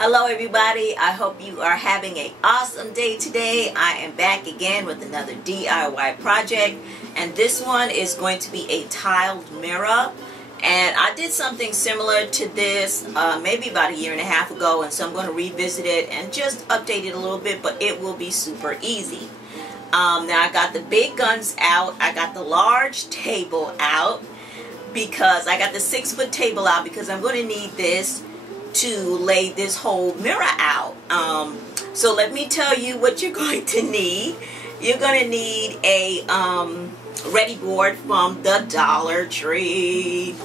Hello everybody, I hope you are having an awesome day today. I am back again with another DIY project, and this one is going to be a tiled mirror. And I did something similar to this maybe about a year and a half ago, and so I'm going to revisit it and just update it a little bit, but it will be super easy. Now I got the big guns out, I got the large table out, because I got the 6-foot table out because I'm going to need this to lay this whole mirror out. So let me tell you what you're going to need. You're going to need a ready board from the Dollar Tree.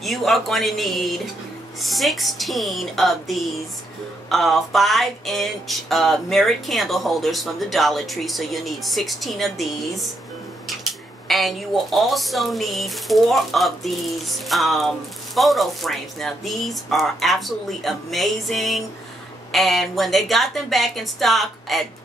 You are going to need 16 of these 5-inch mirrored candle holders from the Dollar Tree. So you'll need 16 of these. And you will also need 4 of these photo frames. Now these are absolutely amazing, and when they got them back in stock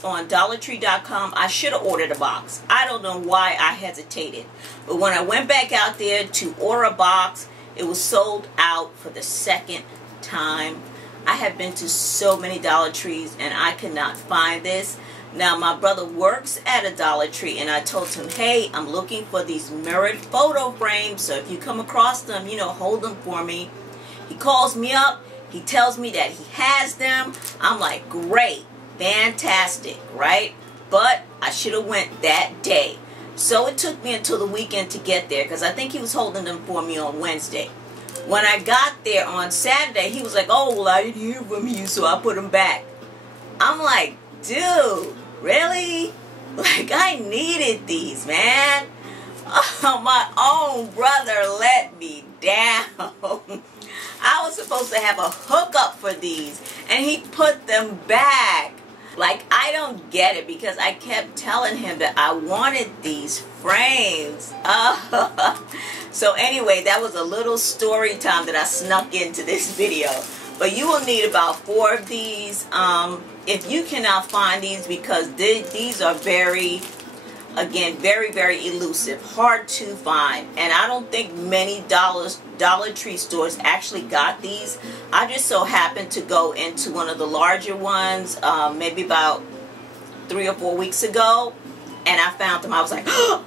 on DollarTree.com, I should have ordered a box. I don't know why I hesitated, but when I went back out there to order a box, it was sold out for the second time. I have been to so many Dollar Trees and I could not find this. Now my brother works at a Dollar Tree, and I told him, hey, I'm looking for these mirrored photo frames, so if you come across them, you know, hold them for me. He calls me up, he tells me that he has them. I'm like, great, fantastic, right? But I should have went that day. So it took me until the weekend to get there, because I think he was holding them for me on Wednesday. When I got there on Saturday, he was like, oh, well, I didn't hear from you, so I put them back. I'm like, dude, really? Like, I needed these, man. Oh, my own brother let me down. I was supposed to have a hookup for these, and he put them back. Like, I don't get it, because I kept telling him that I wanted these frames. So anyway, that was a little story time that I snuck into this video. But you will need about 4 of these. If you cannot find these, because these are very, again, very, very elusive, hard to find. And I don't think many Dollar Tree stores actually got these. I just so happened to go into one of the larger ones maybe about 3 or 4 weeks ago, and I found them. I was like, oh!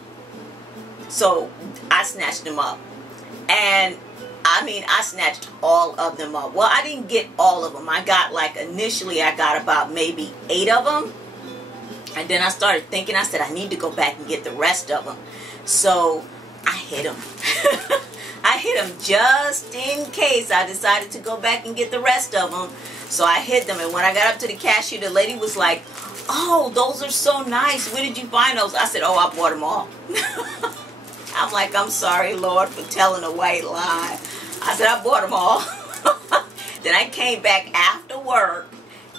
So I snatched them up. And I mean, I snatched all of them up. Well, I didn't get all of them. I got, like, initially I got about maybe 8 of them. And then I started thinking, I said, I need to go back and get the rest of them. So I hid them. I hid them just in case I decided to go back and get the rest of them. So I hid them. And when I got up to the cashier, the lady was like, oh, those are so nice. Where did you find those? I said, oh, I bought them all. I'm like, I'm sorry, Lord, for telling a white lie. I said, I bought them all. Then I came back after work,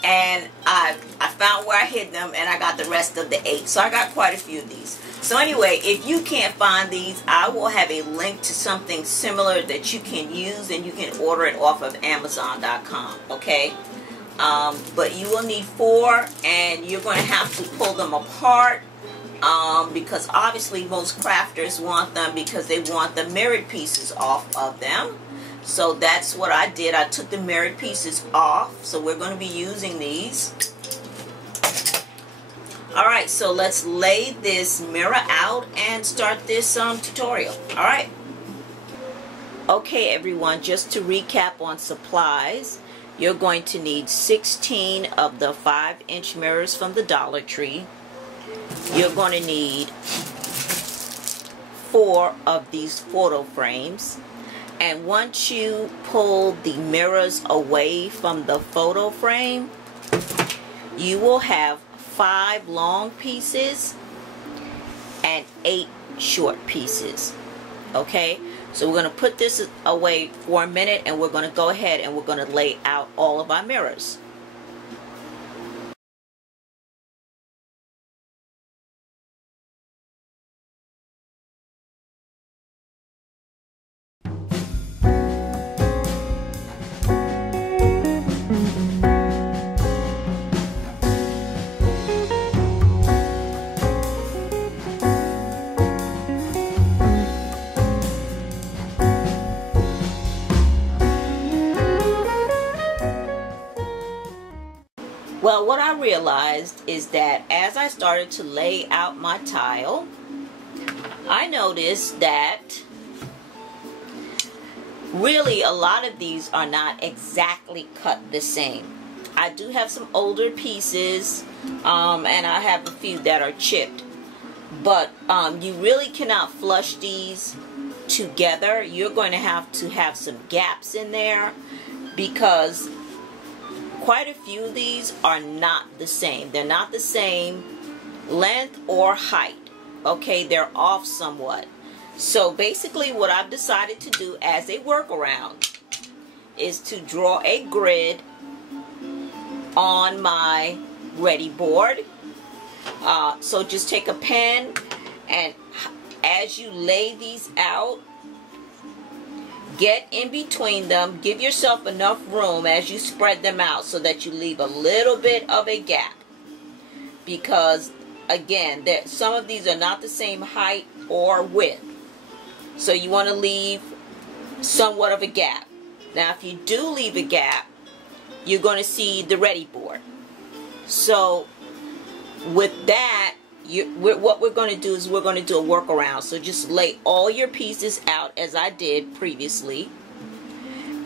and I found where I hid them, and I got the rest of the 8. So I got quite a few of these. So anyway, if you can't find these, I will have a link to something similar that you can use, and you can order it off of Amazon.com, okay? But you will need 4, and you're going to have to pull them apart. Because obviously most crafters want them because they want the mirrored pieces off of them. So that's what I did. I took the mirrored pieces off. So we're going to be using these. Alright, so let's lay this mirror out and start this tutorial. Alright. Okay everyone, just to recap on supplies, you're going to need 16 of the 5-inch mirrors from the Dollar Tree. You're going to need 4 of these photo frames, and once you pull the mirrors away from the photo frame, you will have 5 long pieces and 8 short pieces. Okay, so we're going to put this away for a minute, and we're going to go ahead and we're going to lay out all of our mirrors. Well, what I realized is that as I started to lay out my tile, I noticed that really a lot of these are not exactly cut the same. I do have some older pieces, and I have a few that are chipped. But you really cannot flush these together. You're going to have some gaps in there because quite a few of these are not the same. They're not the same length or height. Okay, they're off somewhat. So basically what I've decided to do as a workaround is to draw a grid on my ready board. So just take a pen, and as you lay these out, get in between them. Give yourself enough room as you spread them out so that you leave a little bit of a gap. Because, again, some of these are not the same height or width. So you want to leave somewhat of a gap. Now, if you do leave a gap, you're going to see the ready board. So, with that, what we're going to do is we're going to do a workaround. So just lay all your pieces out as I did previously,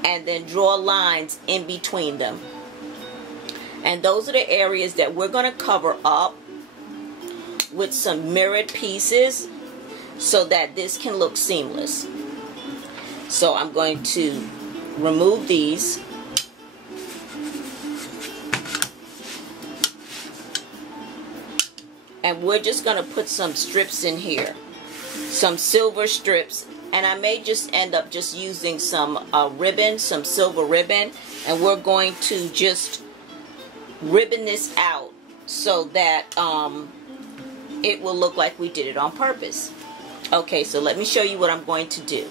and then draw lines in between them. And those are the areas that we're going to cover up with some mirrored pieces so that this can look seamless. So I'm going to remove these. And we're just going to put some strips in here, some silver strips, and I may just end up just using some ribbon, some silver ribbon, and we're going to just ribbon this out so that it will look like we did it on purpose. Okay, so let me show you what I'm going to do.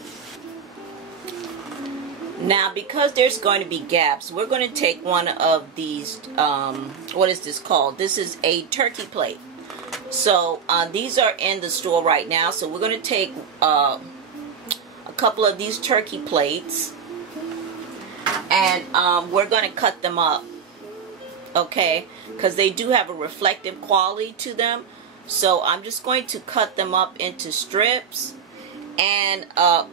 Now, because there's going to be gaps, we're going to take one of these, what is this called? This is a turkey plate. So these are in the store right now. So we're going to take a couple of these turkey plates, and we're going to cut them up, okay, because they do have a reflective quality to them. So I'm just going to cut them up into strips and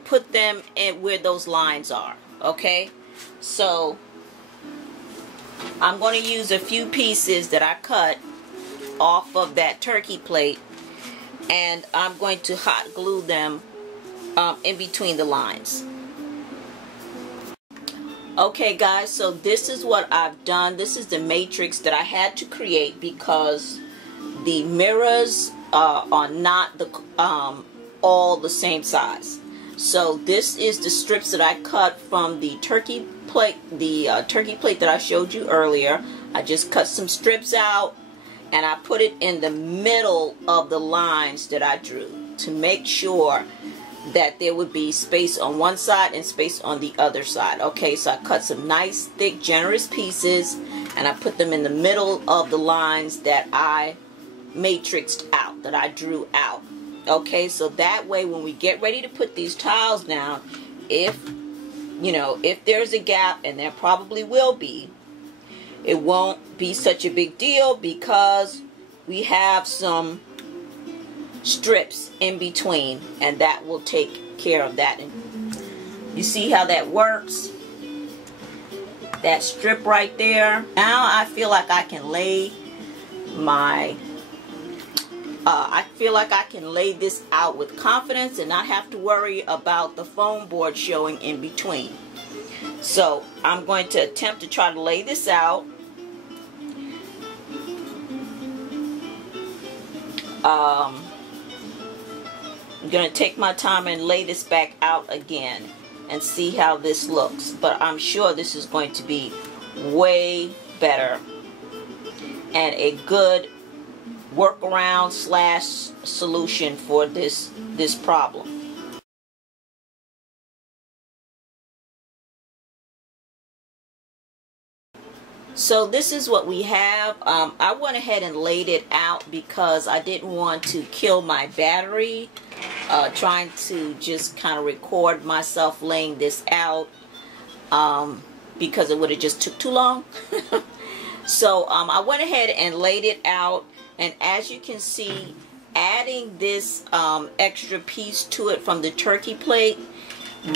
put them in where those lines are, okay. So I'm going to use a few pieces that I cut off of that turkey plate, and I'm going to hot glue them in between the lines. Okay guys, so this is what I've done. This is the matrix that I had to create because the mirrors are not all the same size. So this is the strips that I cut from the turkey plate, turkey plate that I showed you earlier. I just cut some strips out, and I put it in the middle of the lines that I drew to make sure that there would be space on one side and space on the other side. Okay, so I cut some nice, thick, generous pieces, and I put them in the middle of the lines that I matrixed out, that I drew out. Okay, so that way when we get ready to put these tiles down, if there's a gap, and there probably will be, it won't be such a big deal because we have some strips in between, and that will take care of that. And you see how that works? That strip right there. Now I feel like I can lay my this out with confidence and not have to worry about the foam board showing in between. So I'm going to attempt to try to lay this out. I'm going to take my time and lay this back out again and see how this looks. But I'm sure this is going to be way better and a good workaround / solution for this problem. So this is what we have. I went ahead and laid it out because I didn't want to kill my battery trying to just kind of record myself laying this out because it would have just took too long. So I went ahead and laid it out, and as you can see, adding this extra piece to it from the turkey plate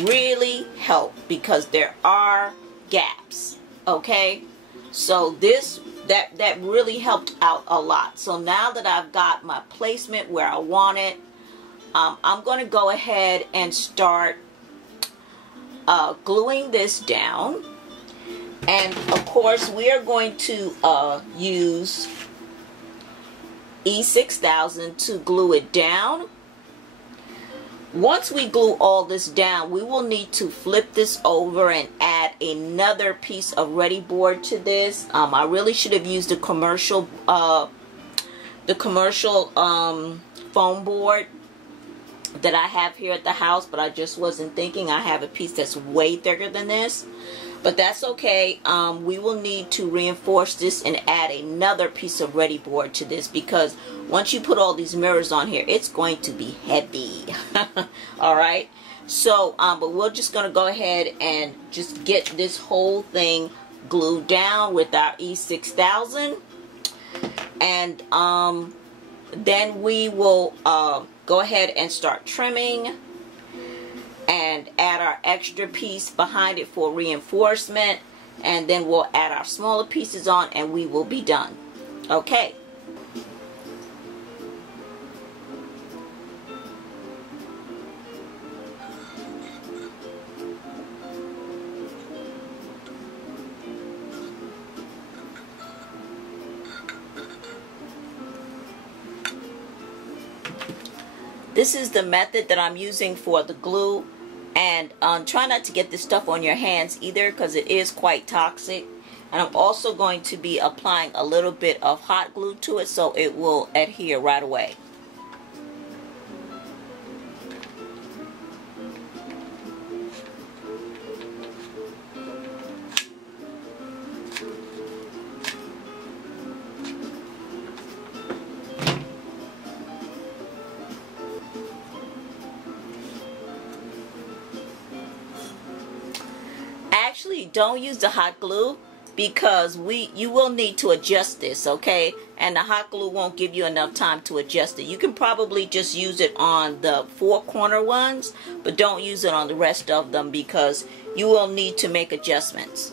really helped because there are gaps. Okay, so that really helped out a lot. So now that I've got my placement where I want it, I'm going to go ahead and start gluing this down. And of course we are going to use E6000 to glue it down. Once we glue all this down, we will need to flip this over and add another piece of ready board to this. I really should have used the commercial foam board that I have here at the house, but I just wasn't thinking. I have a piece that's way thicker than this, but that's okay. We will need to reinforce this and add another piece of ready board to this, because once you put all these mirrors on here, it's going to be heavy. Alright, so but we're just going to go ahead and just get this whole thing glued down with our E6000, and then we will go ahead and start trimming and add our extra piece behind it for reinforcement, and then we'll add our smaller pieces on and we will be done. Okay. This is the method that I'm using for the glue, and try not to get this stuff on your hands either, because it is quite toxic. And I'm also going to be applying a little bit of hot glue to it so it will adhere right away. Actually, don't use the hot glue, because you will need to adjust this, okay? And the hot glue won't give you enough time to adjust it. You can probably just use it on the 4 corner ones, but don't use it on the rest of them, because you will need to make adjustments.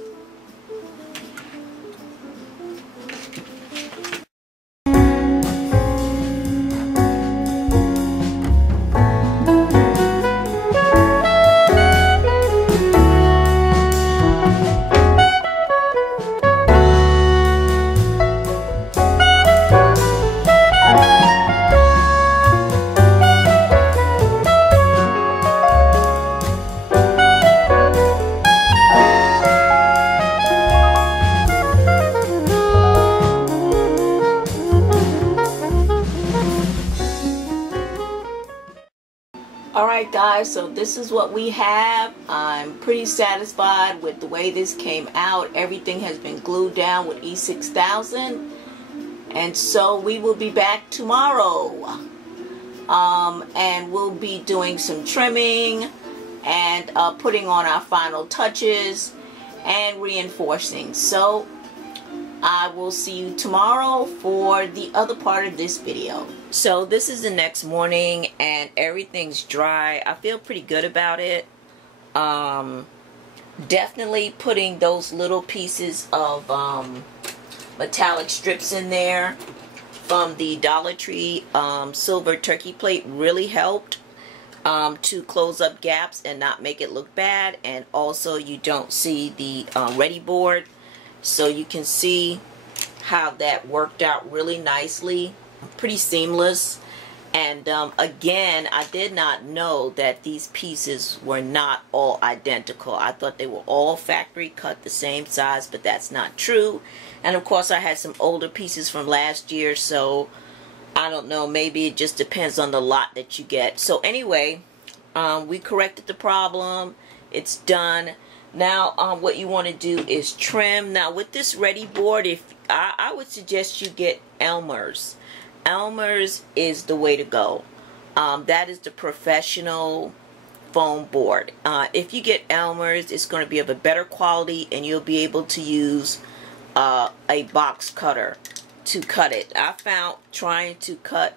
Alright guys, so this is what we have. I'm pretty satisfied with the way this came out. Everything has been glued down with E6000. And so we will be back tomorrow. And we'll be doing some trimming and putting on our final touches and reinforcing. So I will see you tomorrow for the other part of this video. So this is the next morning and everything's dry. I feel pretty good about it. Definitely putting those little pieces of metallic strips in there from the Dollar Tree silver turkey plate really helped to close up gaps and not make it look bad. And also you don't see the ready board, so you can see how that worked out really nicely. Pretty seamless. And again, I did not know that these pieces were not all identical. I thought they were all factory cut the same size, but that's not true. And of course I had some older pieces from last year, so I don't know, maybe it just depends on the lot that you get. So anyway, we corrected the problem. It's done. Now what you want to do is trim. Now with this ready board, if I would suggest you get Elmer's. Elmer's is the way to go. That is the professional foam board. If you get Elmer's, it's going to be of a better quality and you'll be able to use a box cutter to cut it. I found trying to cut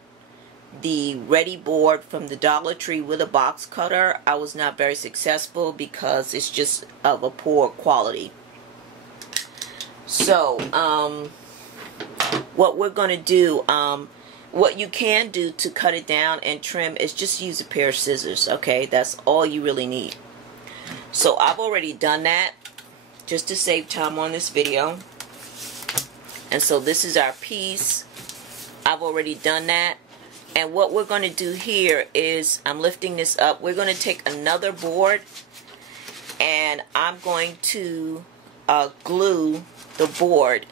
the ready board from the Dollar Tree with a box cutter, I was not very successful because it's just of a poor quality. So what we're going to do, what you can do to cut it down and trim is just use a pair of scissors. Okay, that's all you really need. So I've already done that just to save time on this video. And so this is our piece. I've already done that. And what we're going to do here is, I'm lifting this up. We're going to take another board and I'm going to glue the board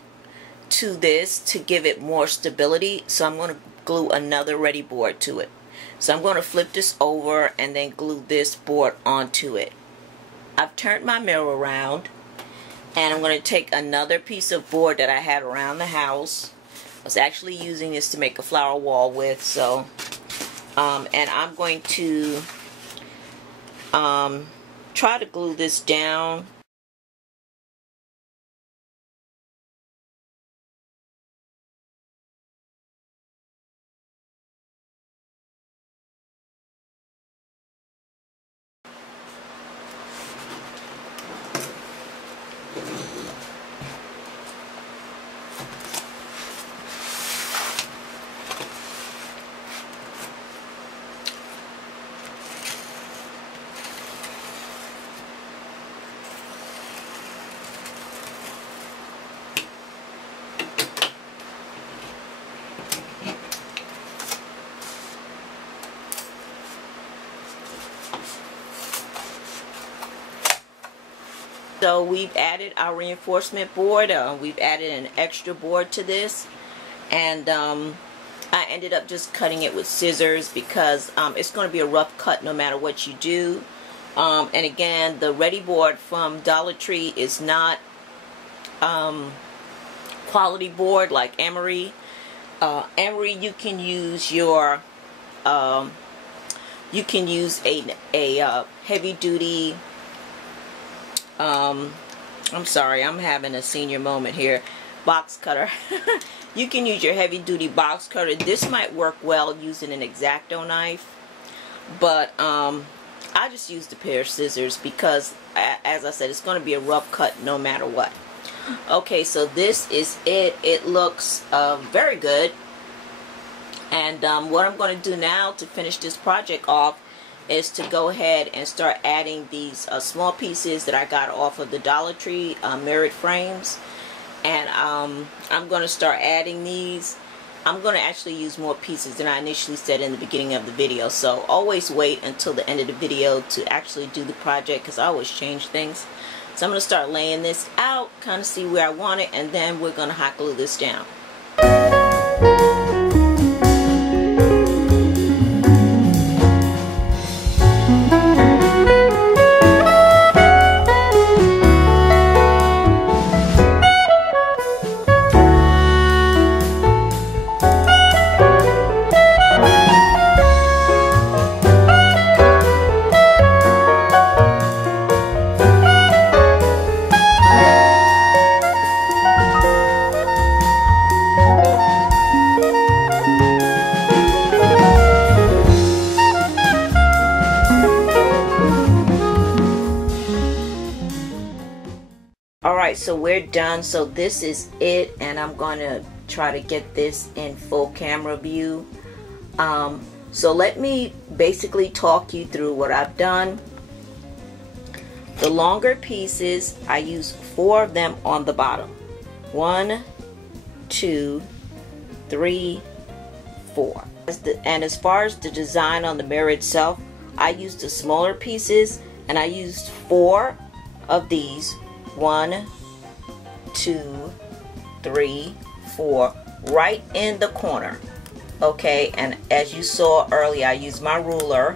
to this to give it more stability. So I'm going to glue another ready board to it. So I'm going to flip this over and then glue this board onto it. I've turned my mirror around and I'm going to take another piece of board that I had around the house. I was actually using this to make a flower wall with, so and I'm going to try to glue this down. So we've added our reinforcement board. We've added an extra board to this, and I ended up just cutting it with scissors because it's going to be a rough cut no matter what you do. And again, the ready board from Dollar Tree is not quality board like emery. Emery, you can use your you can use a heavy duty. I'm sorry, I'm having a senior moment here. Box cutter. You can use your heavy duty box cutter. This might work well using an X-Acto knife, but I just used a pair of scissors because, as I said, it's going to be a rough cut no matter what. Okay, so this is it. It looks very good. And what I'm going to do now to finish this project off is to go ahead and start adding these small pieces that I got off of the Dollar Tree mirrored frames. And I'm going to start adding these. I'm going to actually use more pieces than I initially said in the beginning of the video. So always wait until the end of the video to actually do the project, because I always change things. So I'm going to start laying this out, kind of see where I want it, and then we're going to hot glue this down. Alright, so we're done. So this is it, and I'm going to try to get this in full camera view. So let me basically talk you through what I've done. The longer pieces, I use 4 of them on the bottom. 1, 2, 3, 4. And as far as the design on the mirror itself, I used the smaller pieces, and I used 4 of these. 1, 2, 3, 4, right in the corner. Okay, and as you saw earlier, I used my ruler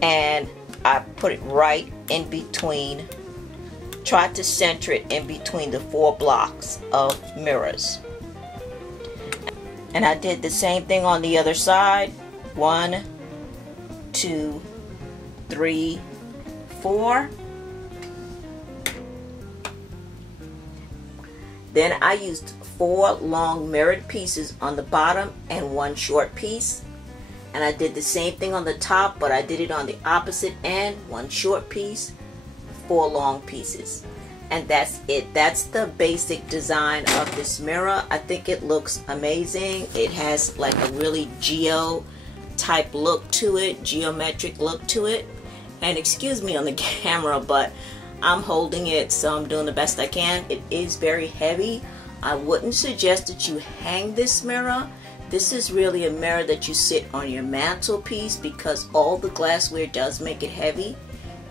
and I put it right in between, tried to center it in between the 4 blocks of mirrors. And I did the same thing on the other side. 1, 2, 3, 4. Then I used 4 long mirrored pieces on the bottom and 1 short piece. And I did the same thing on the top, but I did it on the opposite end. 1 short piece, 4 long pieces. And that's it. That's the basic design of this mirror. I think it looks amazing. It has like a really geo type look to it, geometric look to it. And excuse me on the camera, but I'm holding it, so I'm doing the best I can. It is very heavy. I wouldn't suggest that you hang this mirror. This is really a mirror that you sit on your mantelpiece because all the glassware does make it heavy.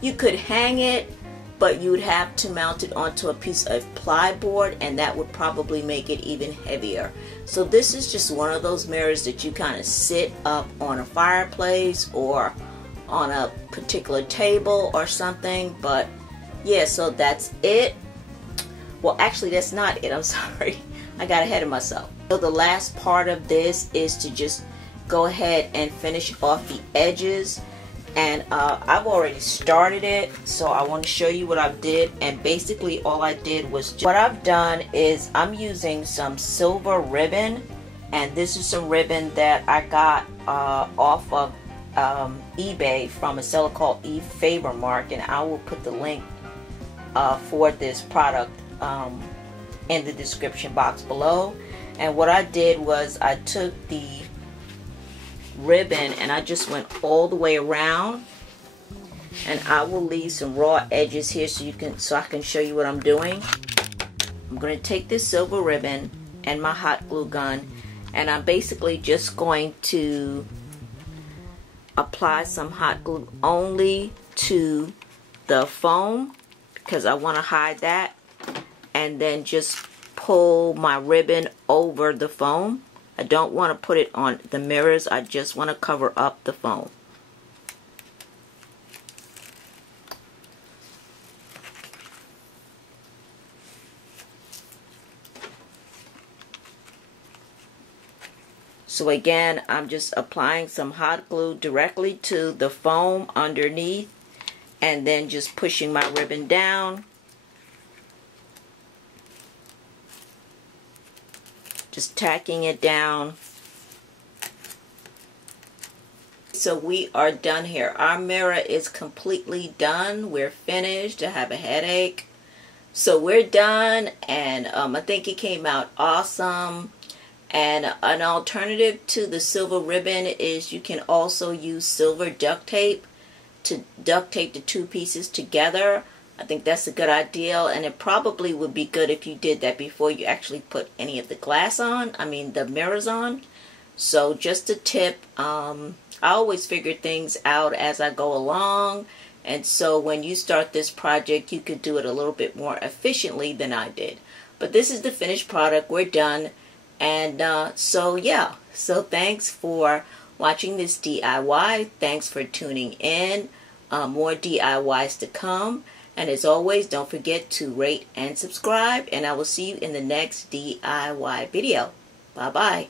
You could hang it, but you would have to mount it onto a piece of plyboard, and that would probably make it even heavier. So this is just one of those mirrors that you kind of sit up on a fireplace or on a particular table or something. But yeah, so that's it. Well, actually that's not it, I'm sorry. I got ahead of myself. So the last part of this is to just go ahead and finish off the edges. And I've already started it, so I want to show you what I did. And basically all I did was, what I've done is I'm using some silver ribbon, and this is some ribbon that I got off of eBay from a seller called Eve Fabermark, and I will put the link for this product in the description box below. And what I did was I took the ribbon and I just went all the way around, and I will leave some raw edges here so I can show you what I'm doing. I'm going to take this silver ribbon and my hot glue gun, and I'm basically just going to apply some hot glue only to the foam because I want to hide that, and then just pull my ribbon over the foam. I don't want to put it on the mirrors. I just want to cover up the foam. So again, I'm just applying some hot glue directly to the foam underneath, and then just pushing my ribbon down. Just tacking it down. So we are done here. Our mirror is completely done. We're finished. I have a headache. So we're done, and I think it came out awesome. And an alternative to the silver ribbon is you can also use silver duct tape to duct tape the 2 pieces together. I think that's a good idea, and it probably would be good if you did that before you actually put any of the glass on, the mirrors on. So just a tip, I always figure things out as I go along, and so when you start this project you could do it a little bit more efficiently than I did. But this is the finished product. We're done. And so yeah, so thanks for watching this DIY. Thanks for tuning in. More DIYs to come. And as always, don't forget to rate and subscribe. And I will see you in the next DIY video. Bye-bye.